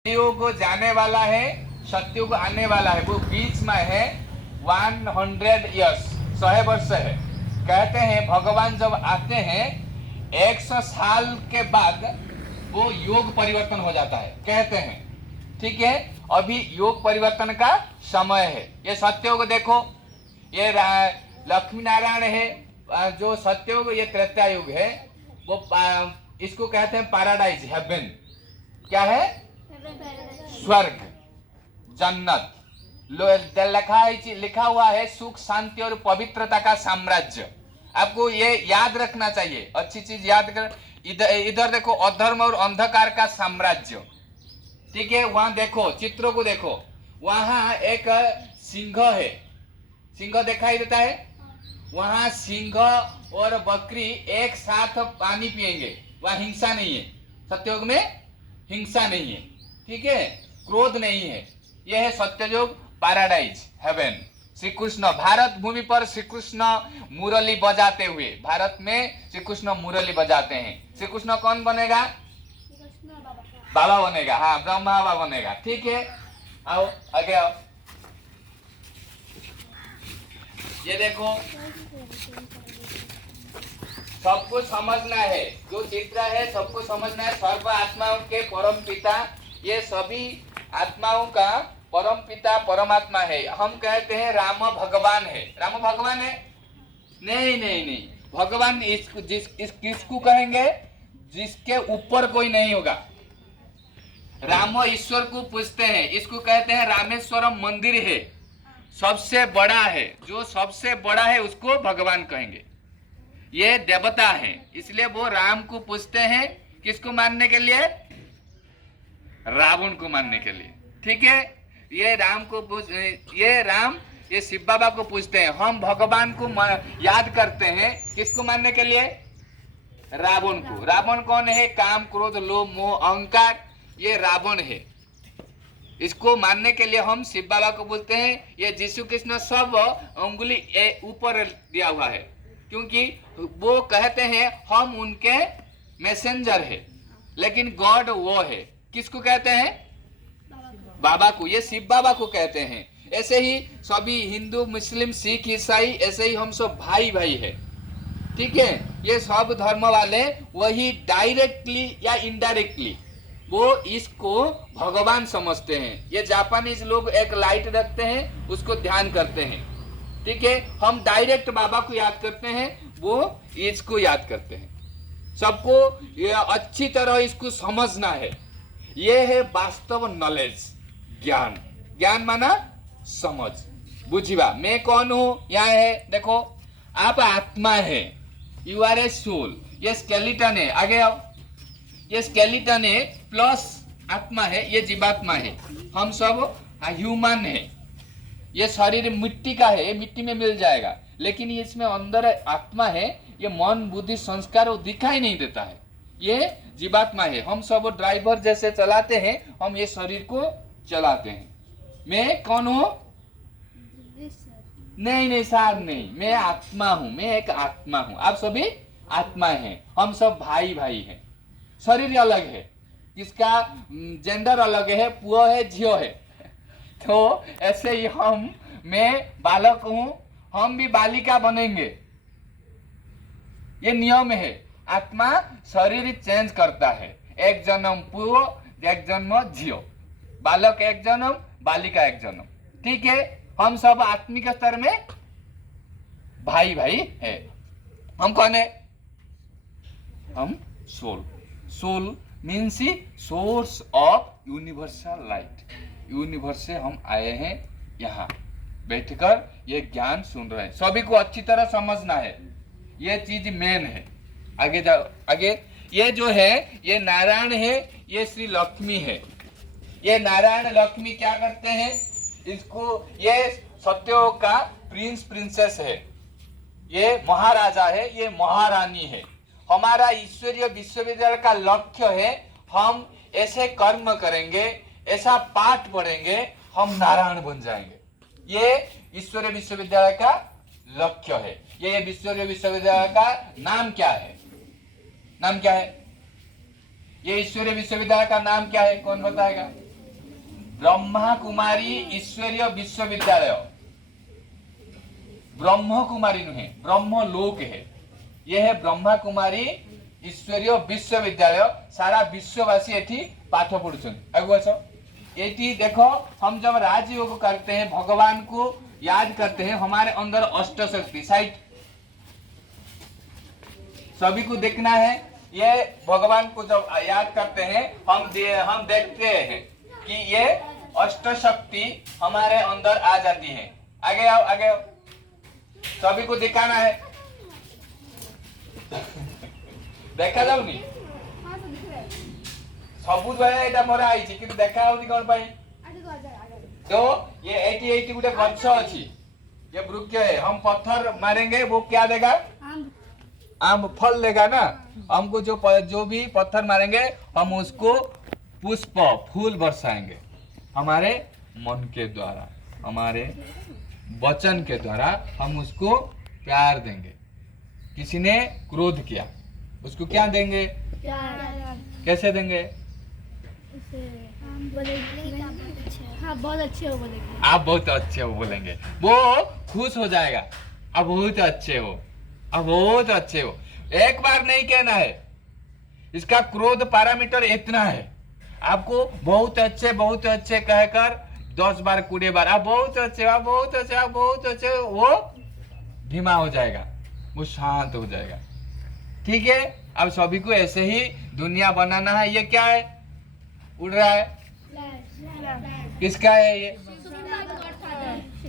सतयुग जाने वाला है, सतयुग आने वाला है, वो बीच में है 100 ईयर्स, 100 वर्ष है। कहते हैं भगवान जब आते हैं 100 साल के बाद वो योग परिवर्तन हो जाता है, कहते हैं। ठीक है, अभी योग परिवर्तन का समय है। ये सत्ययुग देखो, ये लक्ष्मी नारायण है। जो सत्ययुग ये त्रेता युग है, वो इसको कहते हैं पैराडाइज, हेवन। क्या है? स्वर्ग, जन्नत। लिखा हुआ है सुख, शांति और पवित्रता का साम्राज्य। आपको ये याद रखना चाहिए, अच्छी चीज याद कर। इधर देखो, अधर्म और अंधकार का साम्राज्य। ठीक है, वहां देखो, चित्रों को देखो, वहां एक सिंह है, सिंह दिखाई देता है। वहां सिंह और बकरी एक साथ पानी पिएंगे, वहां हिंसा नहीं है। सत्ययुग में हिंसा नहीं है, ठीक है, क्रोध नहीं है। यह है सत्ययुग, पैराडाइज, हेवन। श्री कृष्ण भारत भूमि पर श्री कृष्ण मुरली बजाते हुए, भारत में श्री कृष्ण मुरली बजाते हैं। श्री कृष्ण कौन बनेगा? बाबा बनेगा, हाँ, ब्रह्मा बाबा बनेगा। ठीक है, आओ आगे आओ। ये देखो, सबको समझना है, जो चित्र है सबको समझना है। सर्व आत्माओं के परम पिता, ये सभी आत्माओं का परम पिता परमात्मा है। हम कहते हैं राम भगवान है। राम भगवान है? नहीं नहीं नहीं, भगवान किसको कहेंगे? जिसके ऊपर कोई नहीं होगा। राम ईश्वर को पूछते हैं, इसको कहते हैं रामेश्वरम मंदिर है, सबसे बड़ा है। जो सबसे बड़ा है उसको भगवान कहेंगे। ये देवता है, इसलिए वो राम को पूछते हैं, किसको मानने के लिए? रावण को मानने के लिए। ठीक है, ये राम को ये शिव बाबा को पूछते हैं। हम भगवान को याद करते हैं, किसको मानने के लिए? रावण को। रावण कौन है? काम, क्रोध, लोभ, मोह, अहंकार, ये रावण है। इसको मानने के लिए हम शिव बाबा को बोलते हैं। ये यीशु कृष्ण सब उंगली ऊपर दिया हुआ है, क्योंकि वो कहते हैं हम उनके मैसेंजर है, लेकिन गॉड वो है। किसको कहते हैं? बाबा को। ये शिव बाबा को कहते हैं। ऐसे ही सभी हिंदू, मुस्लिम, सिख, ईसाई, ऐसे ही हम सब भाई भाई है। ठीक है, ये सब धर्म वाले वही डायरेक्टली या इनडायरेक्टली वो इसको भगवान समझते हैं। ये जापानीज लोग एक लाइट रखते हैं, उसको ध्यान करते हैं। ठीक है, हम डायरेक्ट बाबा को याद करते हैं, वो इसको याद करते हैं। सबको ये अच्छी तरह इसको समझना है। ये है वास्तव नॉलेज, ज्ञान। ज्ञान माना समझ, बुझिवा। मैं कौन हूं? यहाँ है, देखो, आप आत्मा है, यू आर ए सोल। ये स्केलेटन है, आगे आओ। ये स्केलेटन है प्लस आत्मा है, ये जीवात्मा है। हम सब ह्यूमन है। ये शरीर मिट्टी का है, ये मिट्टी में मिल जाएगा, लेकिन ये इसमें अंदर आत्मा है। ये मन, बुद्धि, संस्कार वो दिखाई नहीं देता है, ये जीवात्मा है। हम सब ड्राइवर जैसे चलाते हैं, हम ये शरीर को चलाते हैं। मैं कौन हूं? नहीं नहीं साहब, नहीं, मैं आत्मा हूं, मैं एक आत्मा हूं। आप सभी आत्मा हैं, हम सब भाई भाई हैं। शरीर अलग है, किसका जेंडर अलग है, पुओ है, झियो है। तो ऐसे ही मैं बालक हूं, हम भी बालिका बनेंगे, ये नियम है। आत्मा शरीर चेंज करता है, एक जन्म पुओ, एक जन्म झियो। बालक एक जन्म, बालिका एक जन्म। ठीक है, हम सब आत्मिक स्तर में भाई भाई है। हम कौन है? हम soul. Soul means source of universal light. Universe से हम आए हैं, यहाँ बैठकर ये ज्ञान सुन रहे हैं। सभी को अच्छी तरह समझना है, ये चीज मेन है। आगे जाओ, आगे। ये जो है, ये नारायण है, ये श्री लक्ष्मी है। ये नारायण लक्ष्मी क्या करते हैं? इसको, ये सत्ययुग का प्रिंस, प्रिंसेस है, ये महाराजा है, ये महारानी है। हमारा ईश्वरीय विश्वविद्यालय का लक्ष्य है, हम ऐसे कर्म करेंगे, ऐसा पाठ पढ़ेंगे, हम नारायण बन जाएंगे। ये ईश्वरीय विश्वविद्यालय का लक्ष्य है। ये ईश्वरीय विश्वविद्यालय का नाम क्या है? नाम क्या है? ये ईश्वरीय विश्वविद्यालय का नाम क्या है? कौन बताएगा? ब्रह्मा कुमारी ईश्वरीय विश्वविद्यालय, ब्रह्म कुमारी नुहे ब्रह्म लोक है, ये है ब्रह्मा कुमारी ईश्वरीय विश्वविद्यालय। सारा विश्ववासी एठी पाठ पढ़ुछन। आगु आस, एठी देखो हम जब राजयोग करते हैं, भगवान को याद करते हैं, हमारे अंदर अष्ट शक्ति साइट सभी को देखना है। ये भगवान को जब याद करते हैं हम देखते हैं कि ये अष्ट शक्ति हमारे अंदर आ जाती है। आगे आओ, आगे आओ, सभी को दिखाना है। देखा जाऊनी सबुज भाई एटा मोरा आइछि किंतु देखा होनी कोन भाई। तो ये 80 गुटे गच्छ अछि, ये वृक्ष है, हम पत्थर मारेंगे वो क्या देगा? आम फल देगा ना। हमको जो भी पत्थर मारेंगे हम उसको पुष्प फूल बरसाएंगे हमारे मन के द्वारा, हमारे वचन के द्वारा हम उसको प्यार देंगे। किसी ने क्रोध किया, उसको क्या देंगे? कैसे देंगे? हाँ, बहुत अच्छे हो बोलेंगे। आप बहुत अच्छे हो बोलेंगे, वो खुश हो जाएगा। आप बहुत अच्छे हो, आप बहुत अच्छे हो। एक बार नहीं कहना है, इसका क्रोध पैरामीटर इतना है। आपको बहुत अच्छे कहकर 10 बार 20 बार आप बहुत अच्छे, आप बहुत अच्छे, आप बहुत अच्छे, वो धीमा हो जाएगा, वो शांत हो जाएगा। ठीक है, अब सभी को ऐसे ही दुनिया बनाना है। ये क्या है? उड़ रहा है, किसका है ये?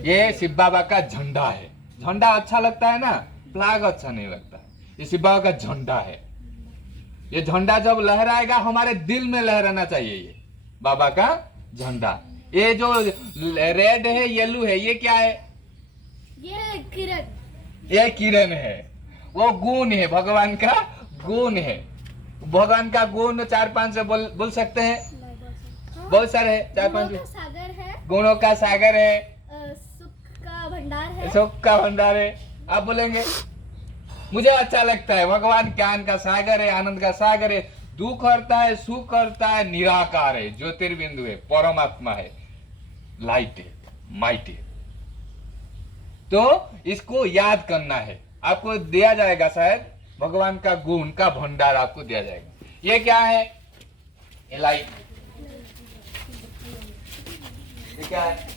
ये शिव बाबा का झंडा है। झंडा अच्छा लगता है ना, फ्लैग अच्छा नहीं लगता। ये शिव बाबा का झंडा है। ये झंडा जब लहराएगा हमारे दिल में लहराना चाहिए। ये बाबा का झंडा। ये जो रेड है, येलो है, ये क्या है? ये किरण। ये किरण है, वो गुण है, भगवान का गुण है। भगवान का गुण 4-5 से बोल सकते हैं? बहुत सारे है, 4-5 सागर है, गुणों का सागर है, सुख का भंडार है, सुख का भंडार है। आप बोलेंगे मुझे अच्छा लगता है, भगवान ज्ञान का सागर है, आनंद का सागर है, दुख करता है, सुख करता है, निराकार है, ज्योतिर्बिंदु है, परमात्मा है, लाइट है, माइट है। तो इसको याद करना है। आपको दिया जाएगा शायद भगवान का गुण का भंडार आपको दिया जाएगा। ये क्या है? ये लाइट। ये क्या है?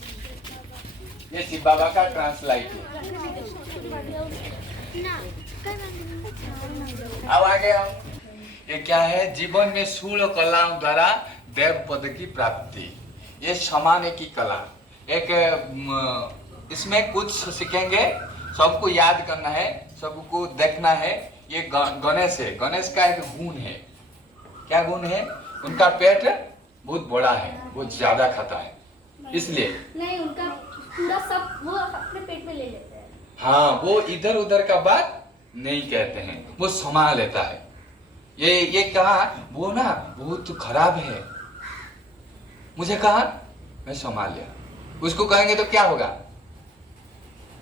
ये शिव बाबा का ट्रांसलाइट है। अब आगे आओ, ये क्या है? जीवन में सूल कलाओं द्वारा देव पद की प्राप्ति। ये समाने की कला। एक इसमें कुछ सीखेंगे, सबको याद करना है, सबको देखना है। ये गणेश है, गणेश का एक गुण है। क्या गुण है? उनका पेट बहुत बड़ा है, बहुत ज्यादा खाता है, इसलिए नहीं, उनका पूरा सब वो अपने पेट में ले लेते हैं। हाँ, वो इधर उधर का बात नहीं कहते हैं, वो संभाल लेता है। ये कहा वो ना बहुत खराब है, मुझे कहा मैं संभाल लिया। उसको कहेंगे तो क्या होगा?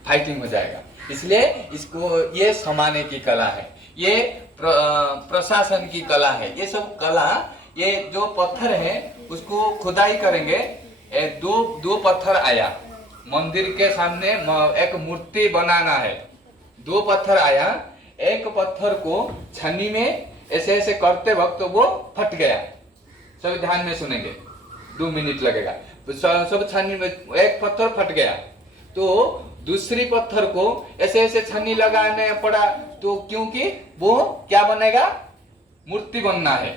फाइटिंग हो जाएगा। इसलिए इसको ये समाने की कला है, ये प्रशासन की कला है। ये सब कला, ये जो पत्थर है उसको खुदाई करेंगे। दो पत्थर आया मंदिर के सामने, एक मूर्ति बनाना है। 2 पत्थर आया, एक पत्थर को छन्नी में ऐसे ऐसे करते वक्त वो फट गया। सब ध्यान में सुनेंगे, 2 मिनट लगेगा। तो सब छन्नी में एक पत्थर फट गया, तो दूसरी पत्थर को ऐसे ऐसे छन्नी लगाने पड़ा। तो क्योंकि वो क्या बनेगा? मूर्ति बनना है।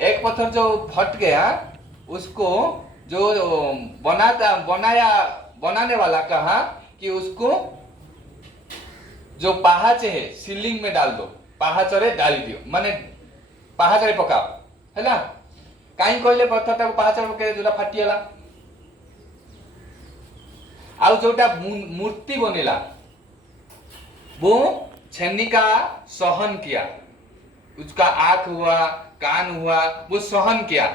एक पत्थर जो फट गया, उसको जो बनाने वाला कहा कि उसको जो पाहाचे है सीलिंग में डाल दो, पाहाचरे डाली दियो, माने पाहाचरे पकाओ है। कहीं कहले पत्थर पाहाचरे पके जोटा फाटीगला। आउ जोटा मूर्ति बनेला वो छन्नी का सहन किया, उसका आंख हुआ, कान हुआ, वो सहन किया।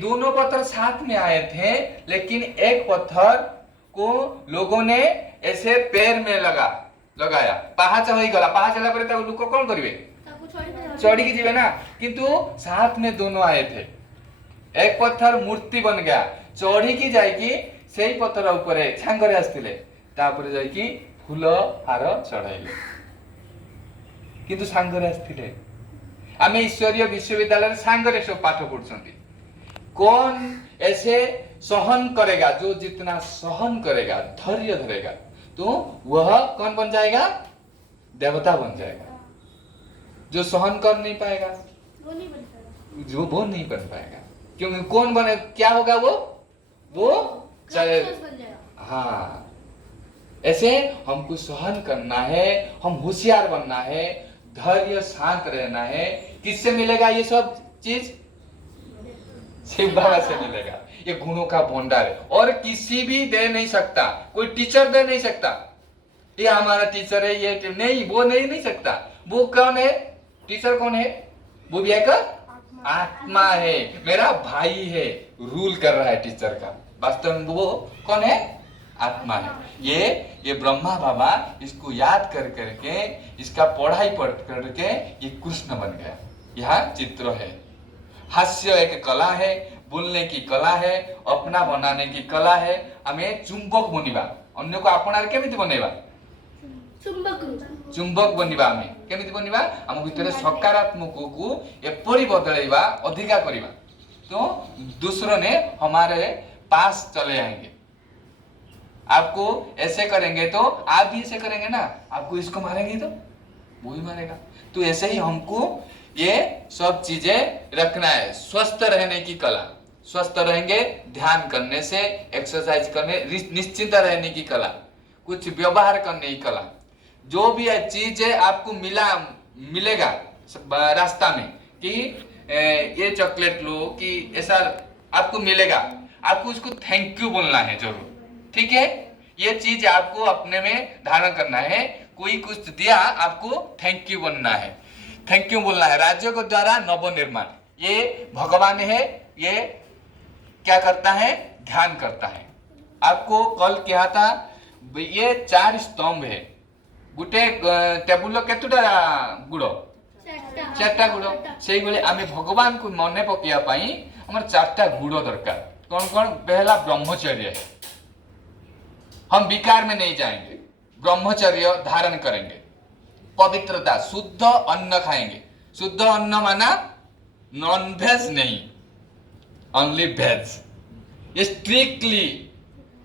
दोनों पत्थर साथ में आए थे, लेकिन एक पत्थर को लोगों ने ऐसे पैर में लगाया, पाहाचा हो गला। पाहाचा पर लोक कौन करेंगे? चढ़ी की जीवे ना, किंतु साथ में दोनों आए थे। एक पत्थर मूर्ति बन गया, ଚଢିକି ଯାଇକି ସେଇ ପଥର ଉପରେ ସାଙ୍ଗରେ ଆସିଥିଲେ ତାପରେ ଯାଇକି ଫୁଲ ହାର ଚଢାଇଲେ କିନ୍ତୁ ସାଙ୍ଗରେ ଆସିଥିଲେ ଆମେ ଈଶ୍ୱରୀୟ ବିଶ୍ୱବିଦ୍ୟାଳୟରେ ସାଙ୍ଗରେ सब पाठ पढ़ुଛନ୍ତି कौन ऐसे सहन करेगा जो जितना सहन करेगा धैर्य धरेगा तो वह कौन बन जाएगा देवता बन जाएगा जो सहन कर नहीं पाएगा वो नहीं बन पाएगा जो वो नहीं बन पाएगा क्योंकि कौन बने क्या होगा वो चाहे राक्षस बन जाएगा हाँ ऐसे हमको सहन करना है हम होशियार बनना है धैर्य शांत रहना है किससे मिलेगा ये सब चीज शिव बाबा से मिलेगा ये गुणों का भंडार है और किसी भी दे नहीं सकता कोई टीचर दे नहीं सकता ये हमारा टीचर है ये नहीं वो नहीं सकता वो कौन है टीचर कौन है वो भी एक आत्मा है मेरा भाई है रूल कर रहा है टीचर का वास्तव में वो कौन है आत्मा है ये ब्रह्मा बाबा इसको याद कर करके इसका पढ़ाई पढ़ करके ये कृष्ण बन गया यह चित्र है हास्य एक कला है बोलने की कला है अपना बनाने की कला है हमें चुंबक बनिबा अन्य को अपनार केमिति बनेबा चुंबक बनिबा हमें केमिति बनिबा हम भितर सकारात्मक को एपरि बदलैबा अधिका करिबा तो दूसरों ने हमारे पास चले आएंगे आपको ऐसे करेंगे तो आप भी ऐसे करेंगे ना आपको इसको मारेंगे तो वो ही मारेगा तो ऐसे ही हमको ये सब चीजें रखना है स्वस्थ रहने की कला स्वस्थ रहेंगे ध्यान करने से एक्सरसाइज करने निश्चिंत रहने की कला कुछ व्यवहार करने की कला जो भी चीज है आपको मिलेगा रास्ता में कि ये चॉकलेट लो कि ऐसा आपको मिलेगा आपको उसको थैंक यू बोलना है जरूर ठीक है ये चीज आपको अपने में धारण करना है कोई कुछ दिया आपको थैंक यू बोलना है थैंक यू बोलना है राज्य को द्वारा नव निर्माण ये भगवान है ये क्या करता है ध्यान करता है आपको कल क्या था ये 4 स्तंभ है गुटे टेबुल केतुटा गुड़ 4टा गुड़ से आम भगवान को मन पकड़ा हमारे 4टा गुड़ दरकार कौन कौन पहला ब्रह्मचर्य है हम विकार में नहीं जाएंगे ब्रह्मचर्य धारण करेंगे पवित्रता शुद्ध अन्न खाएंगे शुद्ध अन्न माना नॉन वेज नहीं ओनली वेज ये स्ट्रिक्टली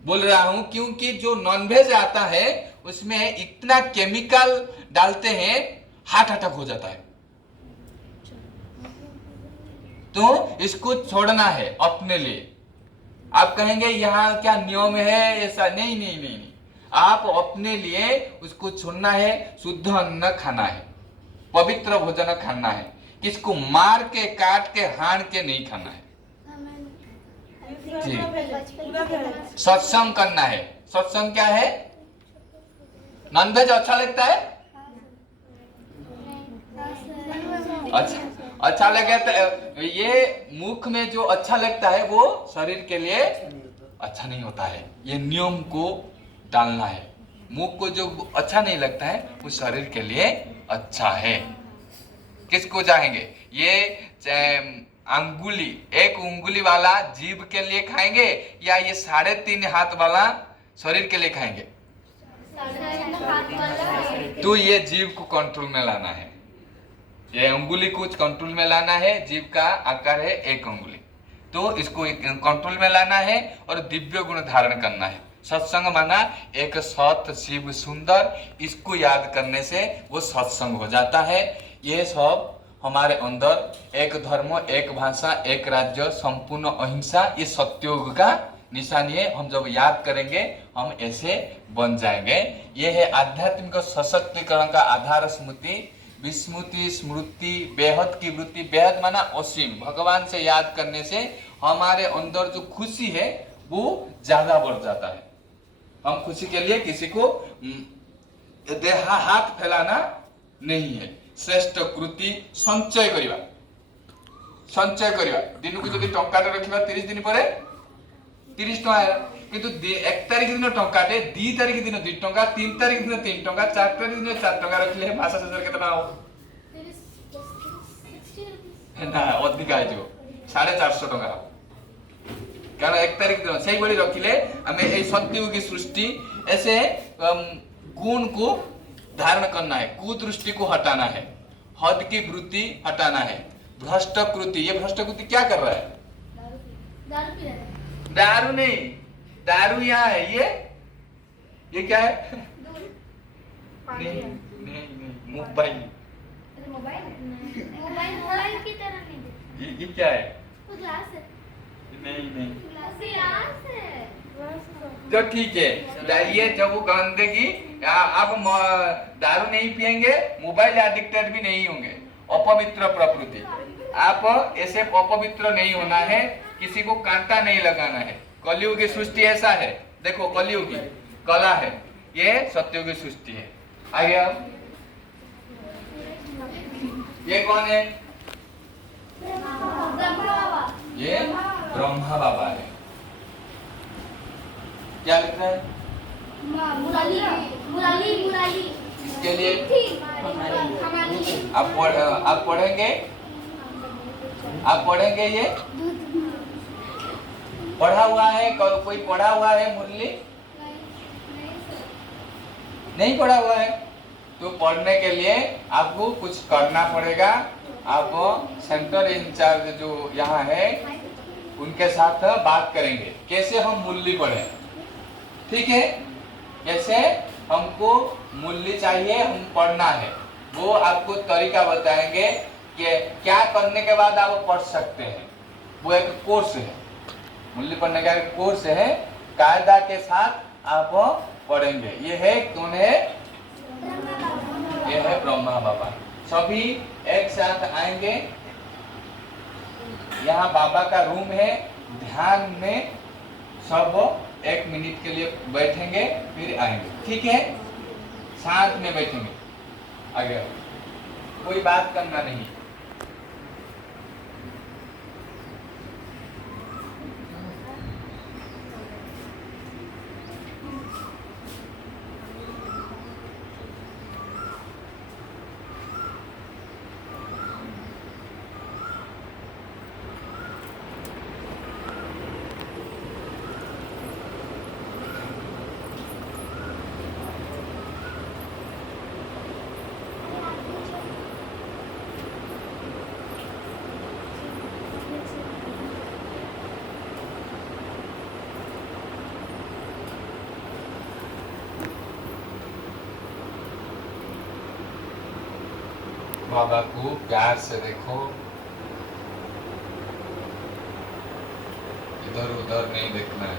बोल रहा हूं क्योंकि जो नॉन वेज आता है उसमें इतना केमिकल डालते हैं हार्ट अटैक हो जाता है तो इसको छोड़ना है अपने लिए आप कहेंगे यहाँ क्या नियम है ऐसा नहीं आप अपने लिए उसको छोड़ना है शुद्ध अन्न खाना है पवित्र भोजन खाना है किसको मार के काट के हान के नहीं खाना है सत्संग करना है सत्संग क्या है नॉनवेज अच्छा लगता है अच्छा लगे तो ये मुख में जो अच्छा लगता है वो शरीर के लिए अच्छा नहीं होता है ये नियम को डालना है मुख को जो अच्छा नहीं लगता है वो शरीर के लिए अच्छा है किसको चाहेंगे ये अंगुली एक उंगली वाला जीभ के लिए खाएंगे या ये 3.5 हाथ वाला शरीर के लिए खाएंगे तो ये जीभ को कंट्रोल में लाना है ये अंगुली को कंट्रोल में लाना है जीभ का आकार है 1 अंगुली तो इसको कंट्रोल में लाना है और दिव्य गुण धारण करना है सत्संग माना एक सत शिव सुंदर इसको याद करने से वो सत्संग हो जाता है ये सब हमारे अंदर एक धर्म एक भाषा एक राज्य संपूर्ण अहिंसा ये सत्योग का निशानी है हम जब याद करेंगे हम ऐसे बन जाएंगे ये है आध्यात्मिक सशक्तिकरण का आधार स्मृति विस्मृति स्मृति बेहद की वृत्ति बेहद माना असीम भगवान से याद करने से हमारे अंदर जो खुशी है वो ज्यादा बढ़ जाता है हम खुशी के लिए किसी को हाथ फैलाना नहीं है श्रेष्ठ कृति संचय करिवा दिन को जदि टंकाटे रखिबा 30 दिन पर 30 टका किंतु 1 तारिख दिन टंकाटे 2 तारिख दिन 2 टका 3 तारिख दिन 3 टका 4 तारिख दिन 4 टका रखले मासा शेष केतना हो ना अधिक आइजो 450 टका कारण 1 तारीख दिन सही बड़ी रखिले हमें ये सत्ययुगी सृष्टि ऐसे गुण को धारण करना है, कुदृष्टि को हटाना है, हद की वृत्ति हटाना है, भ्रष्ट कृति। ये भ्रष्ट कृति क्या कर रहा है? दारू पी रहा है। दारू नहीं, दारू यहाँ है। ये क्या है? नहीं नहीं नहीं, मोबाइल। अरे मोबाइल की तरह नहीं दिखता। ये क्या है? वो ग्लास है। नहीं नहीं, ग्लास है। तो ठीक है। ये जब वो गंदगी, आप दारू नहीं पिएंगे, मोबाइल एडिक्टेड भी नहीं होंगे, अपवित्र प्रकृति। आप ऐसे अपवित्र नहीं होना है, किसी को कांटा नहीं लगाना है। कलयुगी सृष्टि ऐसा है, देखो कलयुगी कला है, ये सत्ययुगी सृष्टि है। आगे अब ये कौन है? ये ब्रह्मा बाबा है। क्या लिख रहा है? मुराली मुराली मुराली। इसके लिए हमारी आप पढ़ेंगे, आप पढ़ेंगे। ये पढ़ा हुआ है? कोई पढ़ा हुआ है? मुरली नहीं पढ़ा हुआ है, तो पढ़ने के लिए आपको कुछ करना पड़ेगा। आप सेंटर इंचार्ज जो यहाँ है उनके साथ बात करेंगे, कैसे हम मुरली पढ़े। ठीक है, कैसे हमको मुरली चाहिए, हम पढ़ना है, वो आपको तरीका बताएंगे कि क्या करने के बाद आप पढ़ सकते हैं। वो एक कोर्स है, मुरली पढ़ने का एक कोर्स है, कायदा के साथ आप पढ़ेंगे। ये है कौन है? ये है ब्रह्मा बाबा। सभी एक साथ आएंगे, यहाँ बाबा का रूम है, ध्यान में सब 1 मिनट के लिए बैठेंगे, फिर आएंगे। ठीक है, साथ में बैठेंगे। आगे कोई बात करना नहीं। बाबा को प्यार से देखो, इधर उधर नहीं देखना है।